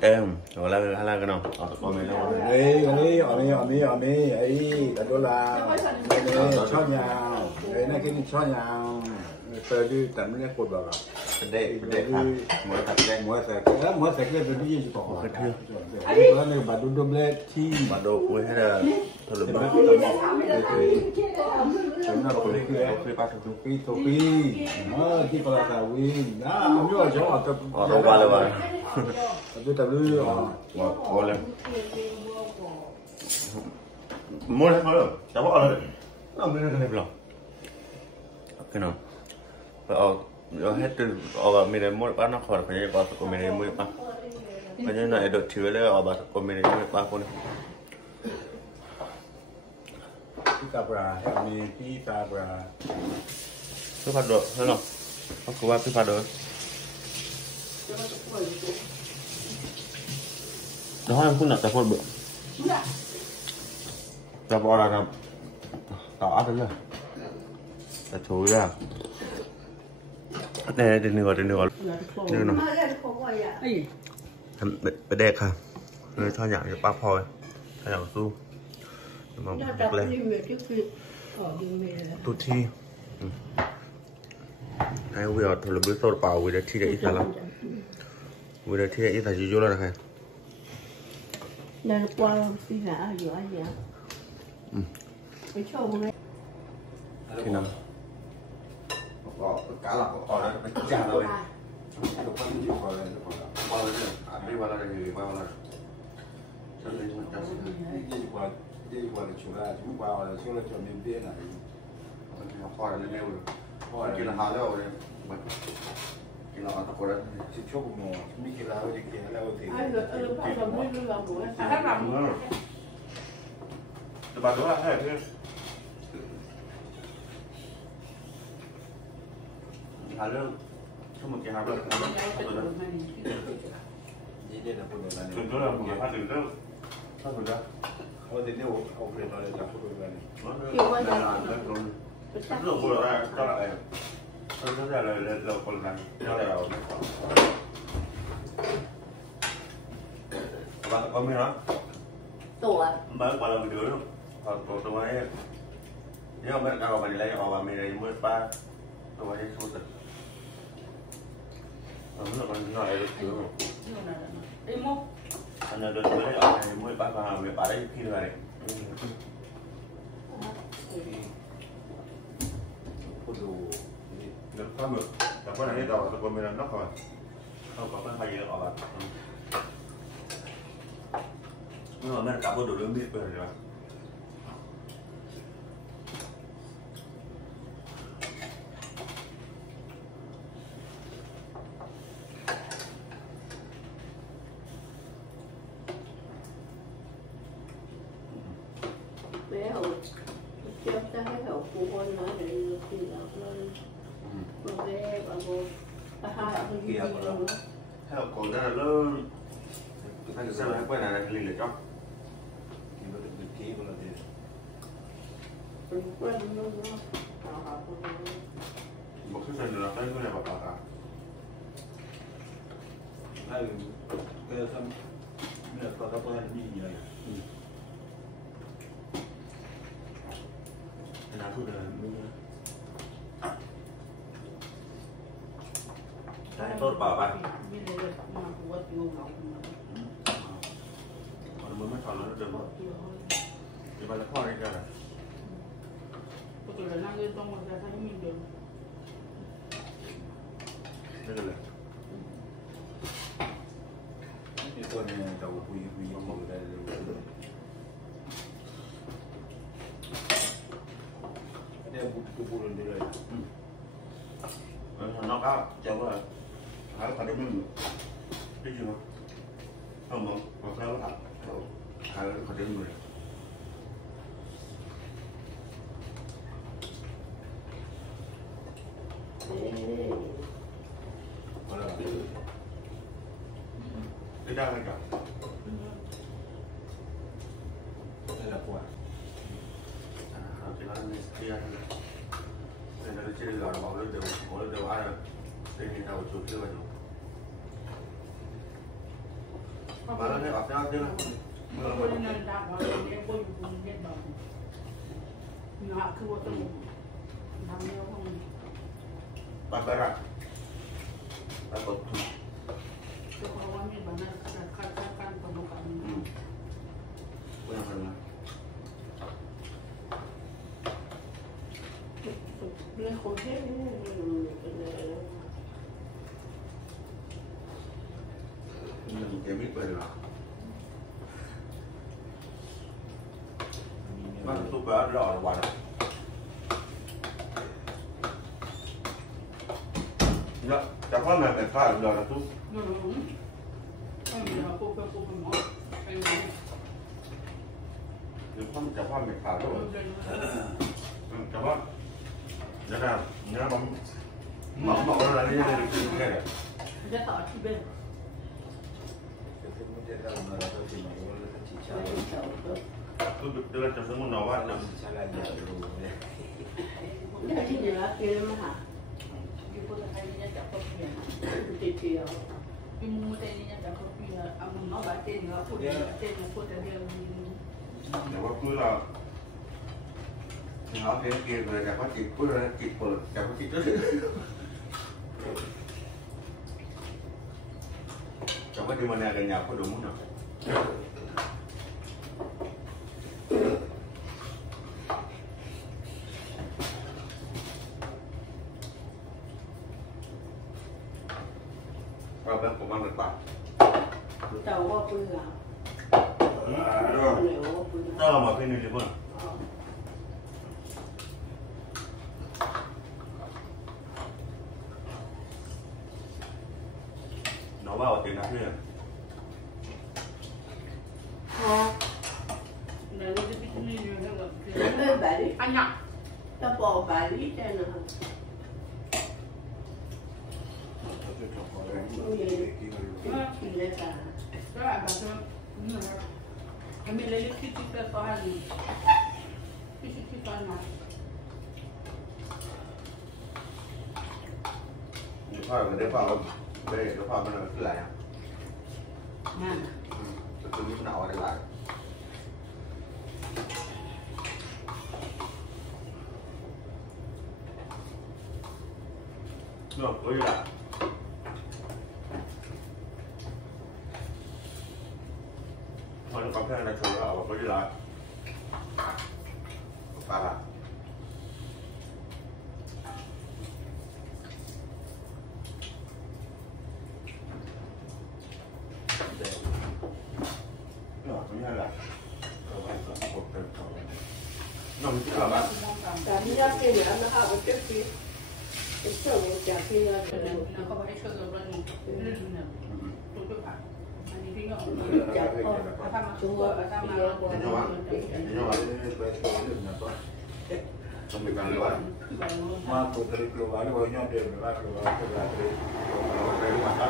gọi là cái nào còn mấy đâu đi ấy đó là cho nhà đấy là cái cho nhà từ đi tận cái cột vào để mỗi sạch cái đi chỉ có cái thứ này bà đun lên chi mà đồ quên hay là thôi là nó tổ phi khi còn là tàu win đó như là chỗ ở đâu qua rồi mà tôi tập lưu ngồi lên mua hết rồi cháu bỏ rồi nó không biết cái này rồi cái nào rồi hết từ mình mua bán nó khỏi cái gì bảo của mình mua bán cái như này được chứa lấy ở bảo của mình mua bán con Cabra, mi cabra. cứ phạt được thấy không? Không có ba cứ phạt được. Đó em cũng đặt tại con bự. Ta bỏ ra làm tỏ áp đấy rồi. Ta chối ra. Đây trên nửa như nào? Bé đẹp hả? Rồi cho nhạc cho ba phôi, cho nhạc su. Mà bật lên tụt chi hay bây giờ thôi là biết tôi bảo vì đã thi đấy ít lắm vì đã thi đấy ít là gì vô là hay đây qua phi hả giữa gì ạ cái show này khi nào Cá là có đấy phải chả rồi được bao nhiêu vào đây bao giờ đi vào là gì bao là cho nên đi qua là chủ là chúng vào là chỗ là chỗ miền biên này hỏi là nêu được hỏi là hà đâu đấy cái nào nó có đấy chỉ chỗ của mò mi kia là cái kia là thì bà đó là hay thế hà lương không một cái hà lương đây là phụ nữ là chúng tôi là một cái phát triển rất phát triển ra thì nếu ông về nói là phụ nữ này rất là vui rồi cho lại tôi rất là còn là cho lại rồi bạn có biết đó tuổi mới qua là một đứa không còn tôi ấy nếu mà bạn nào mà lấy họ và mình lấy 13 tôi ấy số thật nó còn nói được thứ không anh là được lấy ở này 13 và 13 đấy khi này nó có được là có này đâu rồi còn mình nó còn không có cái gì đó bạn nhưng mà mình cả bộ đồ lương biết rồi rồi bé hậu cho ta hay hậu phụ huynh nói để thì học lên mà bé bà cô ta hai học cái gì luôn theo còn rất là lớn anh sao lại quay lại liền trong thì nó được ký của nó thì mình quên luôn đó học một cái phần là tên cái này bảo cả hay cái xong là có các bạn đi như này là thu được đấy tốt bảo bạn còn mới còn nó được không thì bạn khó đi ra này đây là cái con này đầu quý một đây đây bút lên đây nó có cháu là hãy phải đúng mình biết chưa không còn sao đó hãy phải đúng người cái đó là cả đây là quả cái đó là kia đây là chơi là bỏ lên đầu ai rồi đây thì đầu chụp chưa vào Malah ni apa aja lah. Aku ni nak dah bawa dia pun dia bawa. Nak aku waktu namanya orang. Babarak. Takut tu. Orang ni banyak katakan pembukaan. Punya mana? Dia hotel ni. Ini kami pernah. Mana tu baru dah awal. Ya, siapa nak berkah dah tu? Kami aku mau. Siapa berkah tu? Siapa? Jangan, mak orang lain yang dari sini kan? Dia tak tiba. Tu betul macam semua nawat nak. Jadi dia kira mah. Dia pun kayaknya tak kopi. Dia Ibu tadinya tak kopi. Amun mau baca dia aku dia aku tadi Ya waktu lah. Yang awak kira boleh dapat tipul, dapat itu. Coba di mana ada nyapu dulu nak. Berapa kuman berapa? tahu apa lah. Tahu apa ini dia pun. Bawa tiền nạp liền. Lên bà đi. Anh ạ. Ta bỏ bà đi cho nó. Chỉ là cả. Đó là bà thôi. Em mình lấy cái có hàng gì? Cái con này. Như thôi mà để vào đây nó vào bên này cứ lại à? Tôi biết nào ở đây lại. Được, có gì lại? Thôi nó có cái này chỗ nào có gì lại? Ba lại. Cảm giác cái này nó học cái gì? Cái chỗ này chả khi nó không phải chơi rồi luôn. Tôi cứ phải. Anh đi nó chả có. Tham mà chúng tôi tham mà. Không bị bằng luôn. Mà tôi thấy keluar với nhau đều là keluar dari dari mana?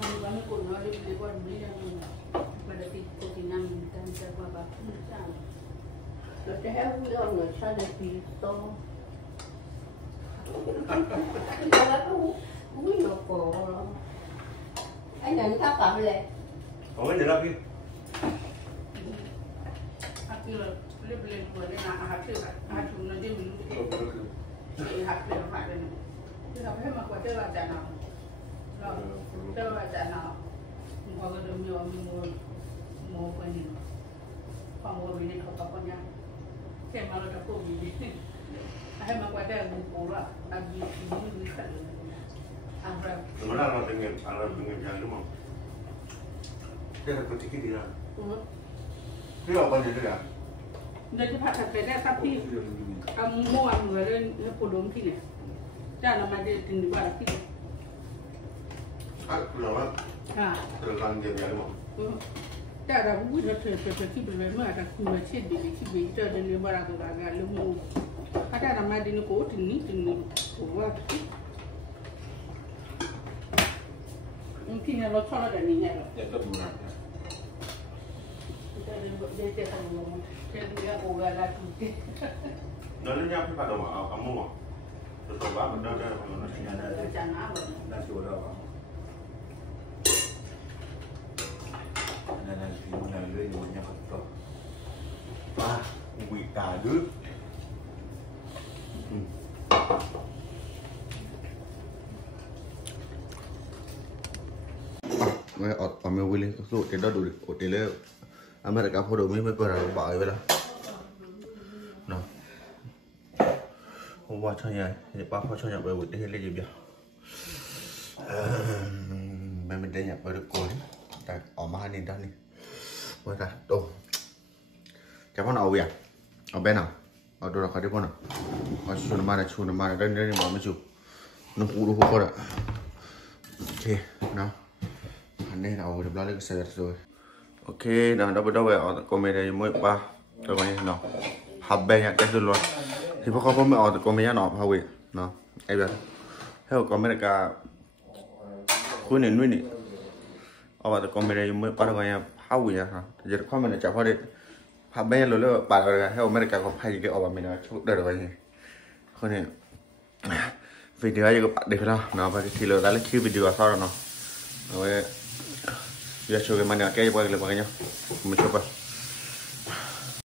Kami kami pun ada beli buat beli yang pada pinang dan siapa apa. Lo te hay udah nggak ada pisto. Kalau aku, gue nggak anh nhận tác phẩm lên. Có cái gì đâu kia? Aku beli buat dia nak hati cuma dia minum. Hati hati ni. Kita apa mak buat dia baca nak. Dia baca nak. Muka dia mau apa ni? Kamu ini kau apa ni? Saya malu tak kau ini. Saya mak buat dia buka lagi ini bisa. Sebenarnya orang pengen jalan rumah. Dia tak kecil dia. Dia apa jadi dia? Dia cepat sampai dia tapi kamu anu ada podong kini. Jangan nama dia tinggi banget kini. Kenapa? Terlalu dia jalan rumah. Dia ada buat seperti berbeza ada macam di sini ada di luar ada lemu. Ada nama dia ni kau tinggi buat. Mungkin lo salah dan ni lah. Ya tu benar. Dia cakap ngomong, dia orang lagi. Nanti apa pada kamu mah? Terus apa benda dia mana? Rencana apa? Nasi orang. กาดื้อไม่เอาไม่วิ่งเลยสู้เดี๋ยวดูดิโอ้เดี๋ยวอเมริกาพอดูไม่เปิดอะไรบ่อยไปแล้วเนาะผมว่าช่างใหญ่เดี๋ยวป้าพ่อช่างใหญ่ไปวิ่งได้เลยจีบเดียวไม่ได้อยากไปดูโกนแต่ออกมาให้นี่ด้านนี้ว่าแต่โตจะพ่อเอาอย่างเอาไปnàoเอาดูราคาที่พ่อน่ะเอาชูน้ำมันเดินมาไม่ชูน้ำปูดูพอละโอเคนะอันนี้เราเรียบร้อยแล้วก็เสร็จrồiโอเคเดี๋ยวเราไปดูไปเอาคอมเมดี้มวยป้าตัวนี้เนาะหับแบงค์แค่ดูเลยที่พวกเขาไม่เอาคอมเมดี้เนาะพาวิเนาะไอ้แบบให้คอมเมดี้กับคุณเห็นด้วยนี่เอาแต่คอมเมดี้มวยป้าตัวนี้พาวินะจะคอมเมดี้จับพอดีหับแบงค์เลยป้าอะไรให้คอมเมดี้กับเขาพายก็เอาแบบนี้นะชุดเดินไปนี่คนนี้วิดีโอยังก็ปัดเดี๋ยวนะเนาะไปที่เราได้คิววิดีโอซ้อนเนาะเอาไว้ya coba mana kayak apa lagi makanya mencoba